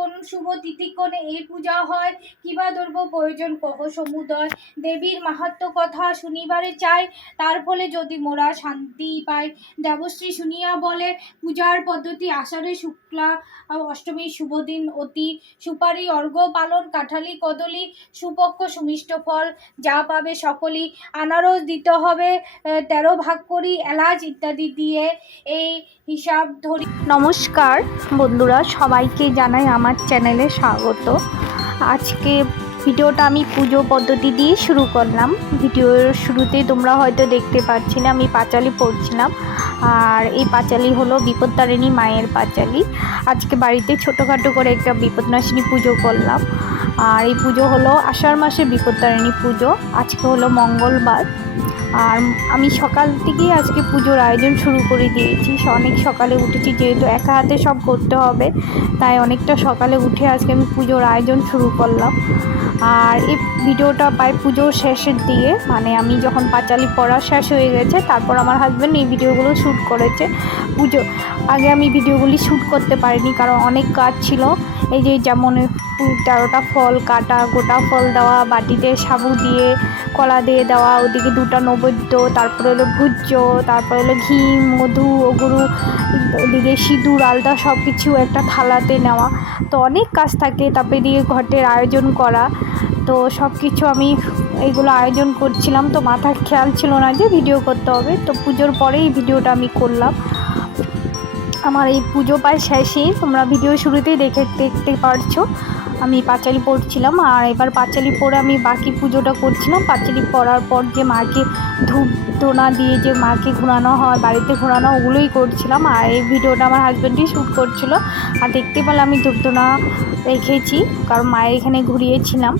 কোন শুভ তিথিক্ষণে এই পূজা হয়, কিবা দ্রব্য প্রয়োজন কহ সমুদয়। দেবীর মাহাত্ম্য কথা শুনিবারে চাই, তার ফলে যদি মোরা শান্তি পাই। দেবশ্রী শুনিয়া বলে পূজার পদ্ধতি আষাঢ়ে শুক্লা অষ্টমীর শুভ দিন অতি। সুপারি অর্ঘ্য পালন কাঠালি কদলি সুপক্ষ সুমিষ্ট ফল যা পাবে সকলেই। আনারস দিতে হবে 13 ভাগ করি, এলাচ ইত্যাদি দিয়ে এই হিসাব ধরি। নমস্কার বন্ধুরা, সবাইকে জানাই আমার চ্যানেলে স্বাগত। আজকে ভিডিওটা আমি পুজো পদ্ধতি দিয়ে শুরু করলাম। ভিডিওর শুরুতে তোমরা হয়তো দেখতে পাচ্ছি না, আমি পাঁচালি পড়ছিলাম। আর এই পাঁচালি হলো বিপত্তারিণী মায়ের পাঁচালি। আজকে বাড়িতে ছোটোখাটো করে একটা বিপদনাশিনী পুজো করলাম। আর এই পুজো হলো আষাঢ় মাসের বিপত্তারিণী পুজো। আজকে হলো মঙ্গলবার। আর আমি সকাল থেকেই আজকে পুজোর আয়োজন শুরু করে দিয়েছি। অনেক সকালে উঠেছি, যেহেতু একা হাতে সব করতে হবে, তাই অনেকটা সকালে উঠে আজকে আমি পুজোর আয়োজন শুরু করলাম। আর এই ভিডিওটা পাই পুজোর শেষের দিকে, মানে আমি যখন পাঁচালি পড়া শেষ হয়ে গেছে, তারপর আমার হাজব্যান্ড এই ভিডিওগুলো শ্যুট করেছে। পুজো আগে আমি ভিডিওগুলি শ্যুট করতে পারিনি, কারণ অনেক কাজ ছিল। এই যে যেমন 13টা ফল কাটা, গোটা ফল দেওয়া, বাটিতে সাবু দিয়ে কলা দিয়ে দেওয়া, ওদিকে 2টা নৈবেদ্য, তারপরে হলো ভুজ্য, তারপরে হলো ঘি মধু ওগুলো, ওদিকে সিঁদুর আলতা সব কিছু একটা থালাতে নেওয়া। তো অনেক কাজ থাকে। তারপরে দিয়ে ঘটের আয়োজন করা। তো সব কিছু আমি এইগুলো আয়োজন করছিলাম, তো মাথার খেয়াল ছিল না যে ভিডিও করতে হবে। তো পুজোর পরেই ভিডিওটা আমি করলাম। আমার এই পুজো প্রায় শেষই, তোমরা ভিডিও শুরুতেই দেখতে পারছো আমি পাঁচালি পড়ছিলাম। আর এবার পাঁচালি পড়ে আমি বাকি পুজোটা করছিলাম। পাঁচালি পড়ার পর যে মাকে ধূপ ধোনা দিয়ে যে মাকে ঘোরানো হয়, বাড়িতে ঘোরানো, ওগুলোই করছিলাম। আর এই ভিডিওটা আমার হাজব্যান্ডই শ্যুট করছিল। আর দেখতে পেলে আমি ধূপ ধোনা রেখেছি, কারণ মায়ের এখানে ঘুরিয়েছিলাম।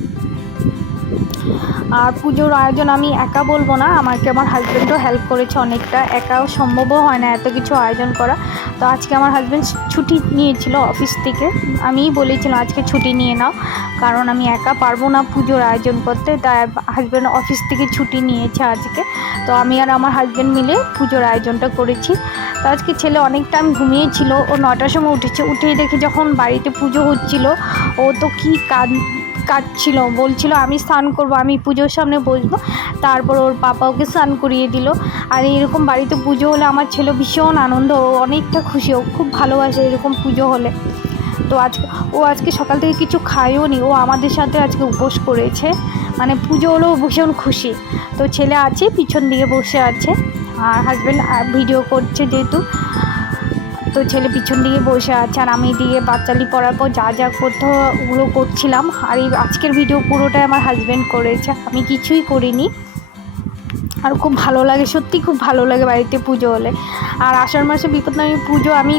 আর পুজোর আয়োজন আমি একা বলবো না, আমাকে আমার হাজব্যান্ডও হেল্প করেছে অনেকটা। একাও সম্ভবও হয় না এত কিছু আয়োজন করা। তো আজকে আমার হাজব্যান্ড ছুটি নিয়েছিল অফিস থেকে। আমিই বলেছিলাম আজকে ছুটি নিয়ে নাও, কারণ আমি একা পারবো না পুজোর আয়োজন করতে। তাই হাজব্যান্ড অফিস থেকে ছুটি নিয়েছে আজকে। তো আমি আর আমার হাজব্যান্ড মিলে পুজোর আয়োজনটা করেছি। তো আজকে ছেলে অনেক টাইম ঘুমিয়েছিল, ও 9টার সময় উঠেছে। উঠেই দেখে যখন বাড়িতে পুজো হচ্ছিল, ও তো কী কাঁদছিল, বলছিল আমি স্নান করবো, আমি পুজোর সামনে বসবো। তারপর ওর পাপা ওকে স্নান করিয়ে দিল। আর এরকম বাড়িতে পুজো হলে আমার ছেলে ভীষণ আনন্দ, ও অনেকটা খুশি, ও খুব ভালোবাসে এরকম পুজো হলে। তো আজকে সকাল থেকে কিছু খায়ও নি, ও আমাদের সাথে আজকে উপোস করেছে। মানে পুজো হলেও ভীষণ খুশি। তো ছেলে আছে পিছন দিকে বসে আছে, আর হাজব্যান্ড ভিডিও করছে যেহেতু, তো ছেলে পিছন দিকে বসে আছে। আর আমি দিকে বাচ্চালি পড়ার পর যা যা করতে ওগুলো করছিলাম। আর এই আজকের ভিডিও পুরোটাই আমার হাজব্যান্ড করেছে, আমি কিছুই করিনি। আর খুব ভালো লাগে, সত্যি খুব ভালো লাগে বাড়িতে পুজো হলে। আর আষাঢ় মাসে বিপত্তারিণী পুজো আমি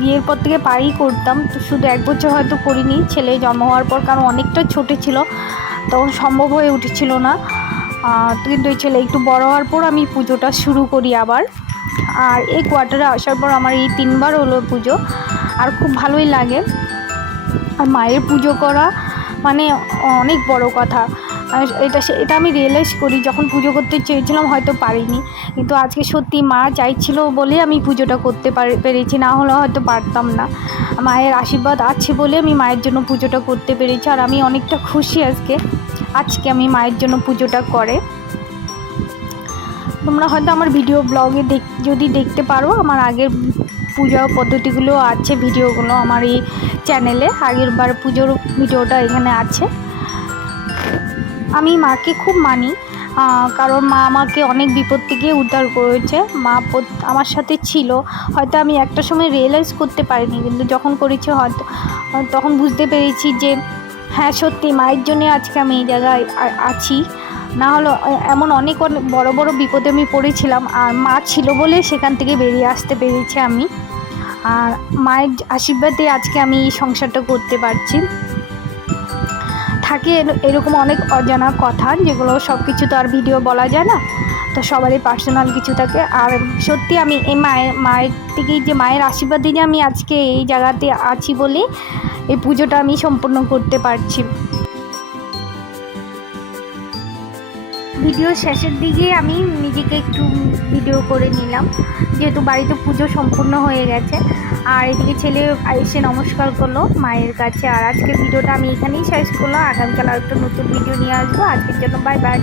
বিয়ের পর থেকে প্রায়ই করতাম। তো শুধু 1 বছর হয়তো করিনি ছেলে জন্ম হওয়ার পর, কারণ অনেকটা ছোটো ছিল, তখন সম্ভব হয়ে উঠেছিল না। কিন্তু এই ছেলে একটু বড় হওয়ার পর আমি পুজোটা শুরু করি আবার। আর এই কোয়ার্টারে আসার পর আমার এই 3বার হলো পুজো, আর খুব ভালোই লাগে। আর মায়ের পুজো করা মানে অনেক বড় কথা। এটা আমি রিয়েলাইজ করি, যখন পুজো করতে চেয়েছিলাম হয়তো পারিনি, কিন্তু আজকে সত্যি মা চাইছিল বলে আমি পুজোটা করতে পেরেছি, না হলে হয়তো পারতাম না। মায়ের আশীর্বাদ আছে বলে আমি মায়ের জন্য পুজোটা করতে পেরেছি। আর আমি অনেকটা খুশি আজকে আমি মায়ের জন্য পুজোটা করে। তোমরা হয়তো আমার ভিডিও ব্লগে যদি দেখতে পারো, আমার আগের পূজা পদ্ধতিগুলো আছে, ভিডিওগুলো আমার এই চ্যানেলে আগের বার পুজোর ভিডিওটা এখানে আছে। আমি মাকে খুব মানি, কারণ মা আমাকে অনেক বিপদ থেকে উদ্ধার করেছে। মা আমার সাথে ছিল, হয়তো আমি একটা সময় রিয়েলাইজ করতে পারিনি, কিন্তু যখন করেছি হয়তো তখন বুঝতে পেরেছি যে হ্যাঁ সত্যি মায়ের জন্যে আজকে আমি এই জায়গায় আছি। না হলে এমন অনেক বড় বড় বিপদে আমি পড়েছিলাম, আর মা ছিল বলে সেখান থেকে বেরিয়ে আসতে পেরেছি আমি। আর মায়ের আশীর্বাদে আজকে আমি এই সংসারটা করতে পারছি। থাকে এরকম অনেক অজানা কথা, যেগুলো সব কিছু তো আর ভিডিও বলা যায় না, তো সবারই পার্সোনাল কিছু থাকে। আর সত্যি আমি এই মায়ের থেকেই যে মায়ের আশীর্বাদ দিয়ে আমি আজকে এই জায়গাতে আছি বলে এই পুজোটা আমি সম্পূর্ণ করতে পারছি। ভিডিও শেষের দিকে আমি নিজেকে একটু ভিডিও করে নিলাম, যেহেতু বাড়িতে পুজো সম্পূর্ণ হয়ে গেছে। আর এদিকে ছেলে এসে নমস্কার করলো মায়ের কাছে। আর আজকের ভিডিওটা আমি এখানেই শেষ করলাম। আগামীকাল আর একটা নতুন ভিডিও নিয়ে আসবো। আজকের জন্য বাই বাই।